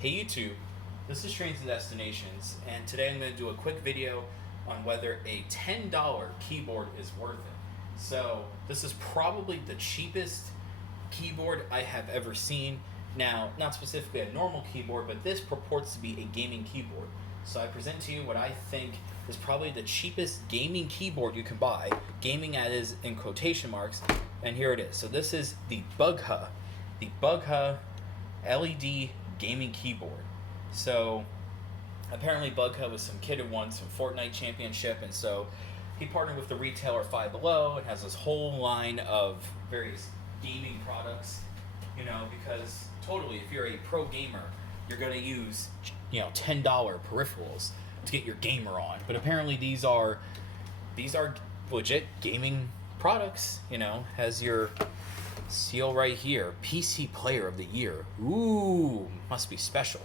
Hey YouTube, this is Trains and Destinations, and today I'm going to do a quick video on whether a $10 keyboard is worth it. So this is probably the cheapest keyboard I have ever seen. Now, not specifically a normal keyboard, but this purports to be a gaming keyboard. So I present to you what I think is probably the cheapest gaming keyboard you can buy, gaming at is in quotation marks, and here it is. So this is the Bugha LED gaming keyboard. So apparently Bugha was some kid who won some Fortnite championship, and so he partnered with the retailer Five Below and has this whole line of various gaming products, because totally if you're a pro gamer, you're going to use $10 peripherals to get your gamer on. But apparently these are legit gaming products. Has your seal right here, PC Player of the Year. Ooh, must be special.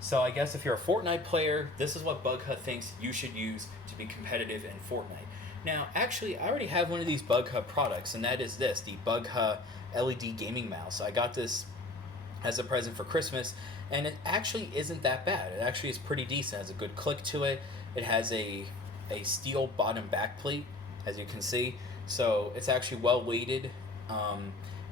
So I guess if you're a Fortnite player, this is what Bugha thinks you should use to be competitive in Fortnite. Now, actually, I already have one of these Bugha products, and that is this, the Bugha LED gaming mouse. I got this as a present for Christmas, and it actually isn't that bad. It actually is pretty decent. It has a good click to it. It has a steel bottom back plate, as you can see. So it's actually well weighted.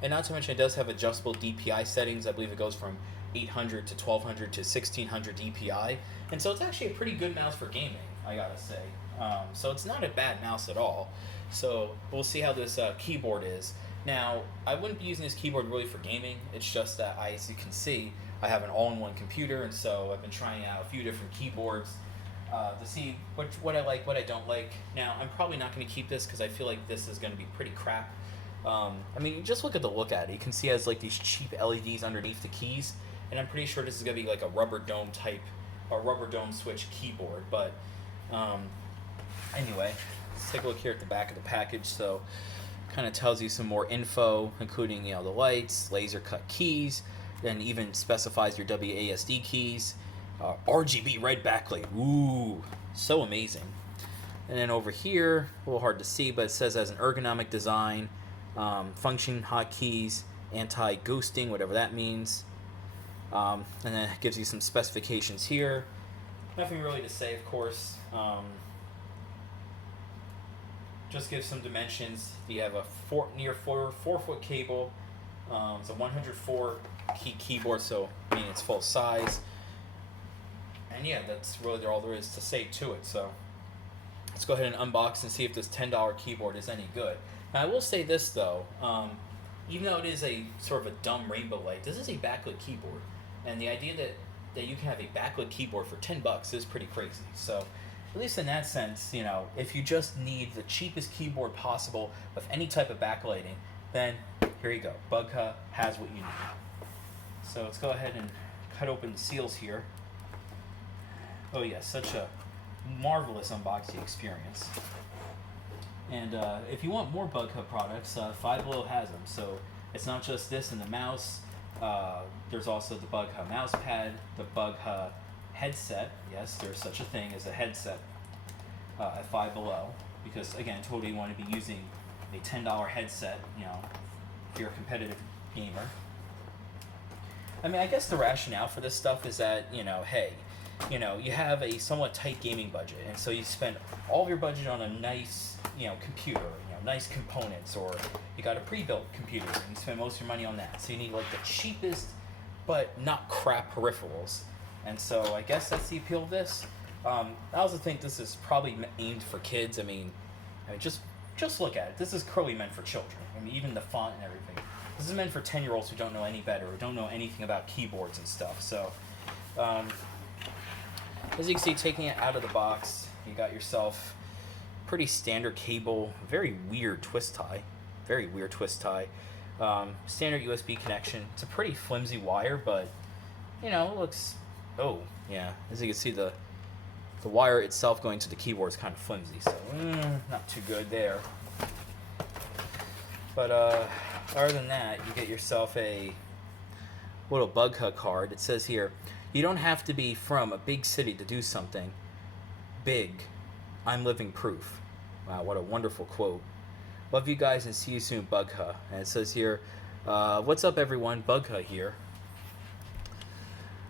And not to mention, it does have adjustable DPI settings. I believe it goes from 800 to 1200 to 1600 DPI. And so it's actually a pretty good mouse for gaming, I gotta say. So it's not a bad mouse at all. So we'll see how this keyboard is. Now, I wouldn't be using this keyboard really for gaming. It's just that, as you can see, I have an all-in-one computer, and so I've been trying out a few different keyboards to see what I like, what I don't like. Now, I'm probably not going to keep this because I feel like this is going to be pretty crap. Just look at it. You can see it has like these cheap LEDs underneath the keys, and I'm pretty sure this is going to be like a rubber dome switch keyboard. But anyway, let's take a look here at the back of the package. So kind of tells you some more info, including the lights, laser cut keys, and even specifies your WASD keys. RGB red backlight. Ooh, so amazing. And then over here, a little hard to see, but it says as an ergonomic design, function hotkeys, anti-ghosting, whatever that means. And then it gives you some specifications here. Nothing really to say, of course. Just gives some dimensions. You have a near 4 foot cable. It's a 104 key keyboard, so it's full size. And yeah, that's really all there is to say to it. So let's go ahead and unbox and see if this $10 keyboard is any good. Now I will say this though, even though it is a sort of a dumb rainbow light, this is a backlit keyboard, and the idea that you can have a backlit keyboard for $10 is pretty crazy. So at least in that sense, if you just need the cheapest keyboard possible with any type of backlighting, then here you go. Bugha has what you need. So let's go ahead and cut open the seals here. Oh yes, such a marvelous unboxing experience. And if you want more Bugha products, Five Below has them. So it's not just this and the mouse. There's also the Bugha mouse pad, the Bugha headset. Yes, there's such a thing as a headset at Five Below, because again, totally you want to be using a $10 headset, if you're a competitive gamer. I guess the rationale for this stuff is that, hey, you have a somewhat tight gaming budget, and so you spend all of your budget on a nice, computer, nice components, or you got a pre-built computer, and you spend most of your money on that. So you need like the cheapest, but not crap peripherals. And so I guess that's the appeal of this. I also think this is probably aimed for kids. Just look at it. This is clearly meant for children. Even the font and everything. This is meant for 10-year-olds who don't know any better, or don't know anything about keyboards and stuff. So, as you can see, taking it out of the box, you got yourself pretty standard cable, very weird twist tie. Standard USB connection. It's a pretty flimsy wire, but, it looks... Oh, yeah. As you can see, the wire itself going to the keyboard is kind of flimsy, so not too good there. But other than that, you get yourself a little Bugha card. It says here, you don't have to be from a big city to do something big. I'm living proof. Wow, what a wonderful quote. Love you guys and see you soon, Bugha. And it says here, what's up everyone, Bugha here.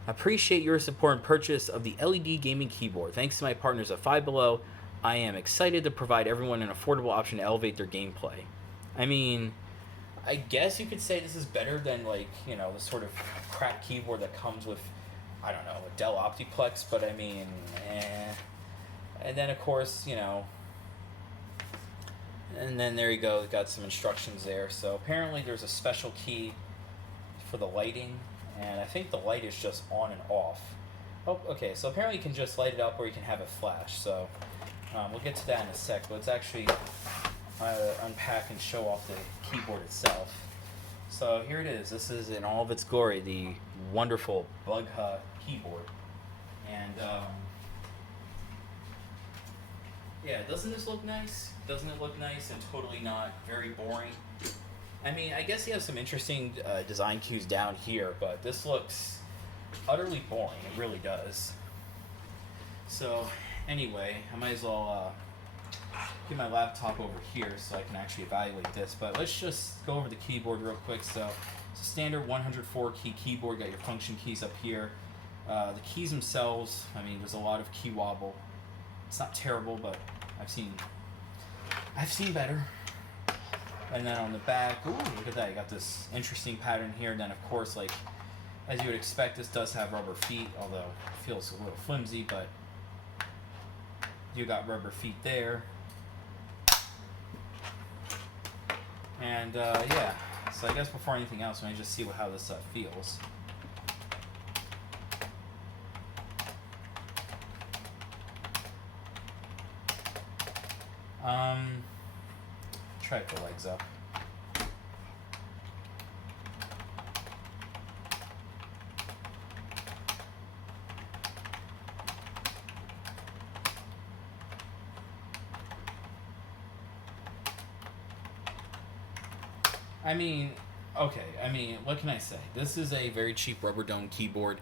Appreciate your support and purchase of the LED gaming keyboard. Thanks to my partners at Five Below, I am excited to provide everyone an affordable option to elevate their gameplay. I mean, I guess you could say this is better than, like, you know, the sort of crap keyboard that comes with, I don't know, a Dell Optiplex, but I mean, And then, of course, you know, and then there you go, got some instructions there. So apparently there's a special key for the lighting, and I think the light is just on and off. Oh, okay, so apparently you can just light it up or you can have it flash. So we'll get to that in a sec, but let's actually unpack and show off the keyboard itself. So here it is. This is in all of its glory, the wonderful Bugha keyboard. And yeah, doesn't this look nice? Doesn't it look nice and totally not very boring? I mean, I guess you have some interesting design cues down here, but this looks utterly boring. It really does. So anyway, I might as well get my laptop over here so I can actually evaluate this. But let's just go over the keyboard real quick. So it's a standard 104 key keyboard. Got your function keys up here. The keys themselves, I mean, there's a lot of key wobble. It's not terrible, but I've seen better. And then on the back, ooh, look at that. You got this interesting pattern here. And then, of course, like, as you would expect, this does have rubber feet, although it feels a little flimsy, but you got rubber feet there. And, yeah. So I guess before anything else, let me just see how this feels. Try the legs up. I mean, okay, what can I say? This is a very cheap rubber dome keyboard.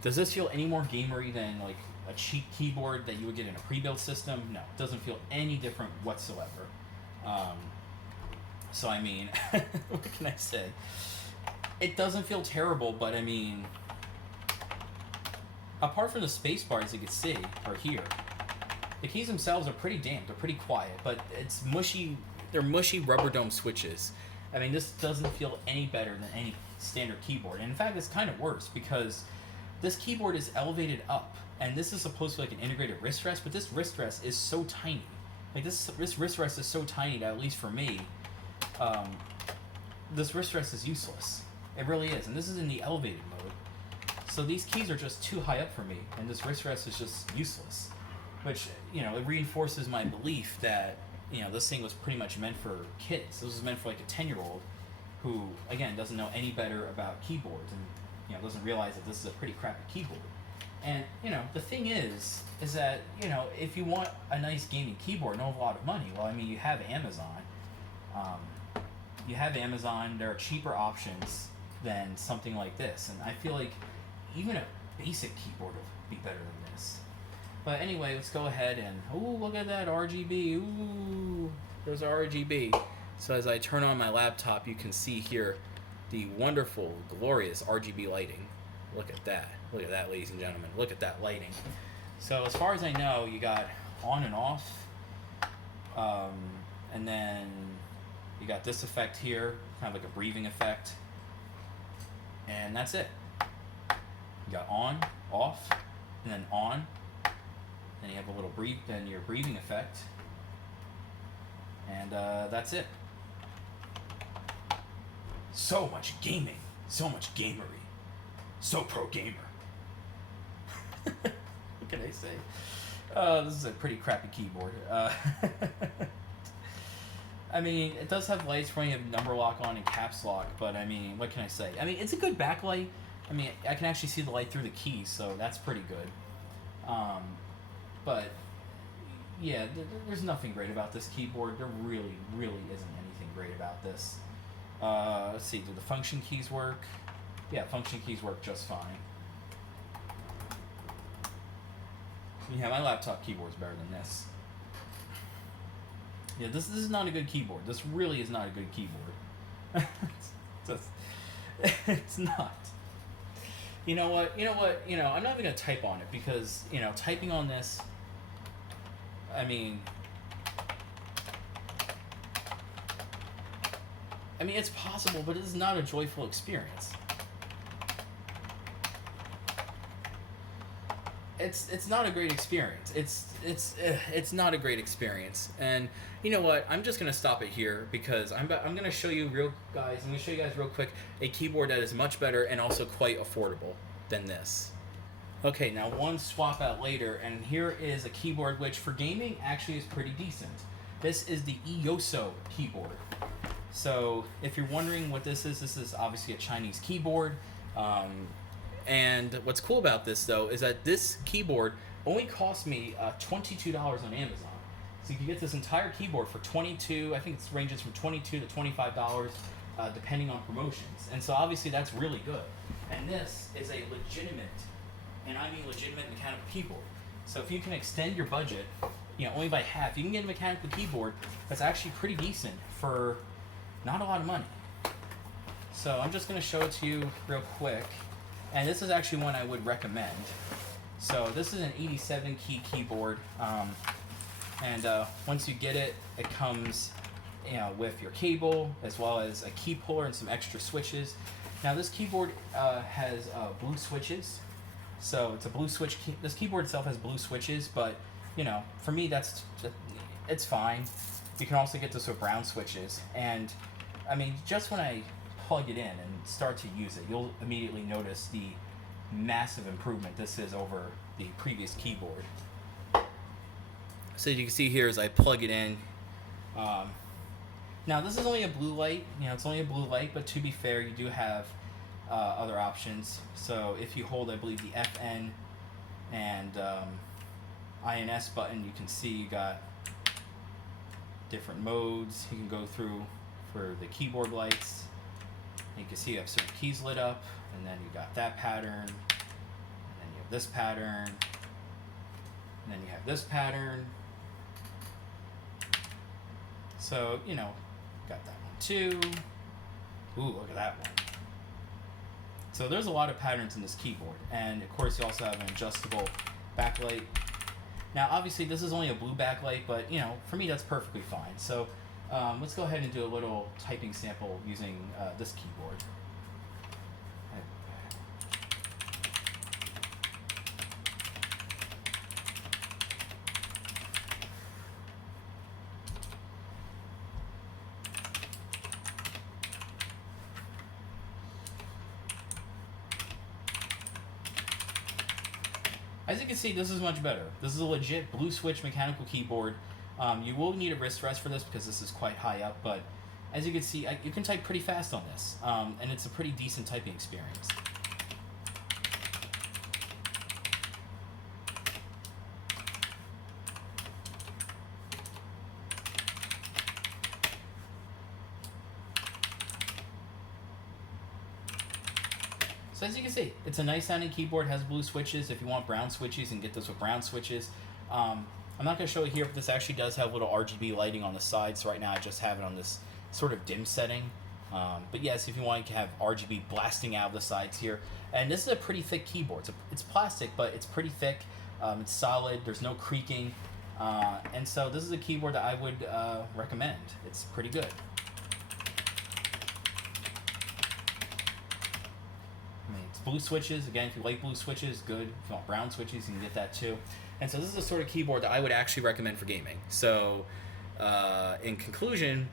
Does this feel any more gamery than, like, a cheap keyboard that you would get in a pre-built system? No, it doesn't feel any different whatsoever. So I mean, what can I say? It doesn't feel terrible, but I mean, apart from the space bar, as you can see, or here, the keys themselves are pretty damp, they're pretty quiet, but it's mushy, they're mushy rubber dome switches. I mean, this doesn't feel any better than any standard keyboard. And in fact, it's kind of worse because this keyboard is elevated up, and this is supposed to be like an integrated wrist rest, but this wrist rest is so tiny. Like, this wrist rest is so tiny that, at least for me, this wrist rest is useless. It really is, and this is in the elevated mode. So these keys are just too high up for me, and this wrist rest is just useless. Which, you know, it reinforces my belief that, you know, this thing was pretty much meant for kids. This was meant for like a 10-year-old who, again, doesn't know any better about keyboards and, you know, doesn't realize that this is a pretty crappy keyboard. And, you know, the thing is that, you know, if you want a nice gaming keyboard and a lot of money, well, I mean, you have Amazon. There are cheaper options than something like this. And I feel like even a basic keyboard would be better than this. But anyway, let's go ahead and, ooh, look at that RGB. Ooh, there's RGB. So as I turn on my laptop, you can see here the wonderful, glorious RGB lighting. Look at that. Look at that, ladies and gentlemen. Look at that lighting. So as far as I know, you got on and off. And then you got this effect here, kind of like a breathing effect. And that's it. You got on, off, and then on. Then you have a little then your breathing effect. And that's it. So much gaming. So much gamery. So pro gamer. What can I say? This is a pretty crappy keyboard. I mean, it does have lights when you have number lock on and caps lock, but I mean, what can I say? I mean, it's a good backlight. I mean, I can actually see the light through the keys, so that's pretty good. But yeah, there's nothing great about this keyboard. There really, really isn't anything great about this. Let's see, do the function keys work? Yeah, function keys work just fine. Yeah, my laptop keyboard's better than this. Yeah, this is not a good keyboard. This really is not a good keyboard. It's not. You know what? You know what? I'm not even gonna type on it because typing on this. I mean, it's possible, but it is not a joyful experience. It's not a great experience. It's not a great experience. And you know what? I'm just gonna stop it here because I'm gonna show you guys. I'm gonna show you guys real quick a keyboard that is much better and also quite affordable than this. Okay, now one swap out later, and here is a keyboard which for gaming actually is pretty decent. This is the Yoso keyboard. So if you're wondering what this is obviously a Chinese keyboard. And what's cool about this though is that this keyboard only cost me $22 on Amazon. So you can get this entire keyboard for $22. I think it ranges from $22 to $25 depending on promotions. And so obviously that's really good. And this is a legitimate, and I mean legitimate, mechanical keyboard. So if you can extend your budget, only by half, you can get a mechanical keyboard that's actually pretty decent for not a lot of money. So I'm just going to show it to you real quick. And this is actually one I would recommend. So this is an 87 key keyboard. And once you get it, it comes with your cable as well as a key puller and some extra switches. Now this keyboard has blue switches. So it's a blue switch. This keyboard itself has blue switches, but for me it's fine. You can also get this with brown switches. And I mean, just when I plug it in and start to use it, you'll immediately notice the massive improvement this is over the previous keyboard. So you can see here as I plug it in, now this is only a blue light, it's only a blue light, but to be fair, you do have other options. So if you hold, I believe, the FN and INS button, you can see you got different modes you can go through for the keyboard lights. You can see you have certain keys lit up, and then you got that pattern, and then you have this pattern, and then you have this pattern. So, got that one too. Ooh, look at that one. So there's a lot of patterns in this keyboard, and of course you also have an adjustable backlight. Now obviously this is only a blue backlight, but for me that's perfectly fine. So let's go ahead and do a little typing sample using this keyboard. As you can see, this is much better. This is a legit blue switch mechanical keyboard. You will need a wrist rest for this because this is quite high up, but as you can see, you can type pretty fast on this, and it's a pretty decent typing experience. So as you can see, it's a nice sounding keyboard, has blue switches. If you want brown switches, you can get this with brown switches. I'm not going to show it here, but this actually does have little RGB lighting on the side. So right now I just have it on this sort of dim setting. But yes, if you want, you can have RGB blasting out of the sides here. And this is a pretty thick keyboard. It's plastic, but it's pretty thick. It's solid. There's no creaking. And so this is a keyboard that I would recommend. It's pretty good. Blue switches, again, if you like blue switches, good. If you want brown switches, you can get that too. And so this is the sort of keyboard that I would actually recommend for gaming. So in conclusion,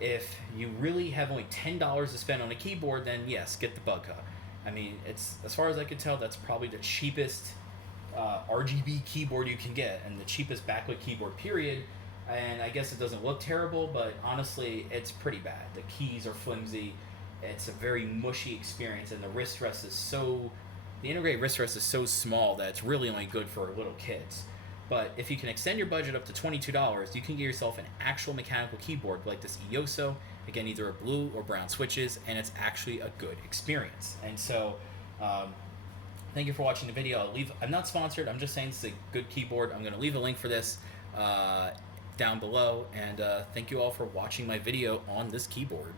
if you really have only $10 to spend on a keyboard, then yes, get the Bugha. I mean, it's, as far as I can tell, that's probably the cheapest RGB keyboard you can get, and the cheapest backlit keyboard, period. And I guess it doesn't look terrible, but honestly, it's pretty bad. The keys are flimsy. It's a very mushy experience, and the wrist rest is the integrated wrist rest is so small that it's really only good for little kids. But if you can extend your budget up to $22, you can get yourself an actual mechanical keyboard like this Yoso. Again, either a blue or brown switches, and it's actually a good experience. And so, thank you for watching the video. I'm not sponsored. I'm just saying this is a good keyboard. I'm going to leave a link for this down below, and thank you all for watching my video on this keyboard.